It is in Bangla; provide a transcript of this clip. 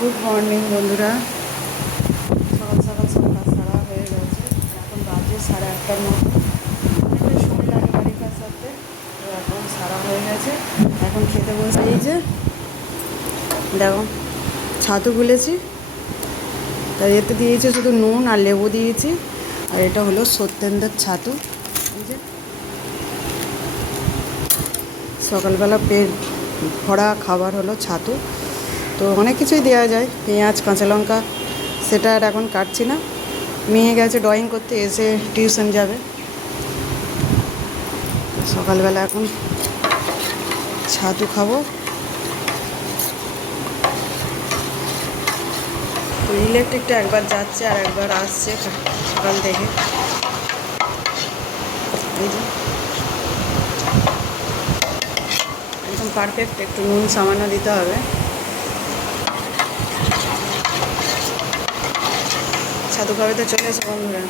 গুড মর্নিং বন্ধুরা। সকাল সকাল সব কাজ সারা হয়ে গেছে। এখন বাজে 8:30টার মতো। অনেকটা সময় লাগে বাড়ির কাজ সারতে। তো এখন সারা হয়ে গেছে। এখন খেতে বসে এই যে দেখো ছাতু গুলেছি, তাই এতে দিয়েছি শুধু নুন আর লেবু দিয়েছি। আর এটা হলো সত্যেন্দ্রের ছাতু। এই যে সকালবেলা পেট ভরা খাবার হলো ছাতু। তো অনেক কিছুই দেওয়া যায়, পেঁয়াজ কাঁচা লঙ্কা, সেটা আর এখন কাটছি না। মেয়ে গেছে ড্রয়িং করতে, এসে টিউশন যাবে। সকালবেলা এখন ছাতু খাবো। তো ইলেকট্রিকটা একবার যাচ্ছে আর একবার আসছে সকাল থেকে। এই যে একদম পারফেক্ট, একটু নুন সামান্য দিতে হবে। ছাতু খাবে তো চলে এসো বন্ধুরা।